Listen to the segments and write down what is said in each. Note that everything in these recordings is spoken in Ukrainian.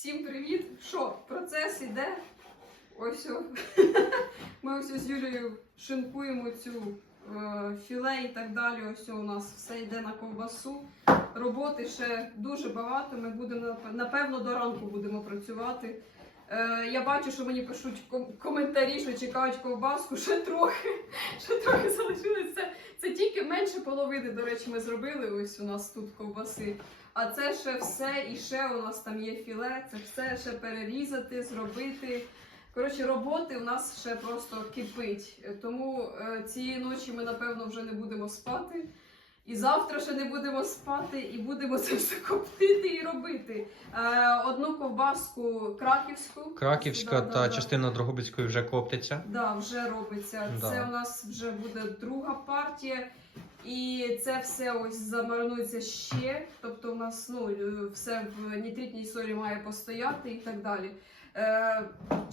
Всім привіт! Що, процес іде? Ось о. Ми ось з Юлією шинкуємо цю е, філе і так далі. Ось у нас все йде на ковбасу. Роботи ще дуже багато. Ми будемо напевно до ранку будемо працювати. Е, я бачу, що мені пишуть ком- коментарі, що чекають ковбаску, ще трохи, ще трохи залишилось. Це, це тільки менше половини, до речі, ми зробили. Ось у нас тут ковбаси. А це ще все, і ще у нас там є філе, це все ще перерізати, зробити. Коротше, роботи у нас ще просто кипить. Тому е, цієї ночі ми, напевно, вже не будемо спати. І завтра ще не будемо спати, і будемо це все коптити і робити. Е, одну ковбаску краківську. Краківська Да, да, та да. частина Дрогобицької вже коптиться. Да, вже робиться. Да. Це у нас вже буде друга партія. І це все ось замаринується ще. Тобто, у нас ну, е, все в нітритній солі має постояти і так далі. Е,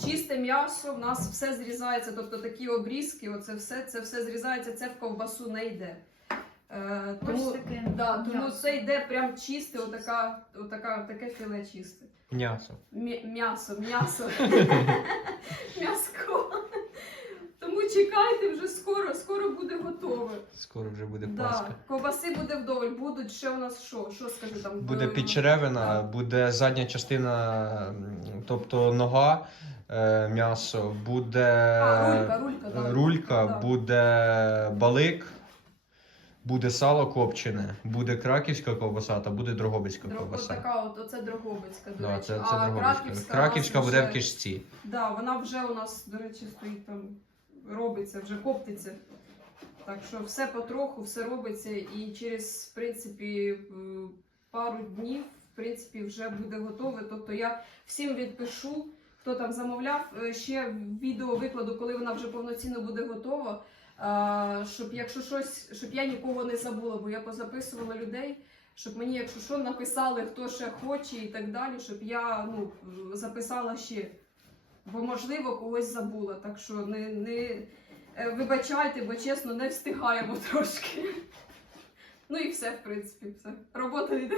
чисте м'ясо, в нас все зрізається, тобто такі обрізки, оце все, це все зрізається, це в ковбасу не йде. Е, тому, таке да, тому м'ясо. це йде прям чисте, отака, отака, таке філе чисте. М'ясо. М'я- М'ясо, м'ясо. М'яско. Чекайте вже скоро, скоро буде готове. Скоро вже буде Да. Пасха. Ковбаси буде вдоволь. Будуть ще у нас що? Що скажи там? Буде Е, підчеревина, буде задня частина, тобто нога, е, м'ясо, буде А, рулька, рулька, да. рулька, Да. буде балик, буде сало копчене, буде краківська ковбаса та буде дрогобицька Дро- ковбаса. Отака от, оце Дрогобицька, до Да, речі. це, це а Дрогобицька. Краківська, Краківська у нас буде вже- в кишці. Да, вона вже у нас, до речі, стоїть там, робиться, вже коптиться. Так що все потроху, все робиться, і через, в принципі, пару днів, в принципі, вже буде готове. Тобто я всім відпишу, хто там замовляв, е, ще відео викладу, коли вона вже повноцінно буде готова. Щоб якщо щось, щоб я нікого не забула, бо я позаписувала людей, щоб мені, якщо що, написали, хто ще хоче і так далі, щоб я ну, записала ще. Бо, можливо, когось забула. Так що не, не е, вибачайте, бо чесно, не встигаємо трошки. Ну і все, в принципі, все. Робота йде.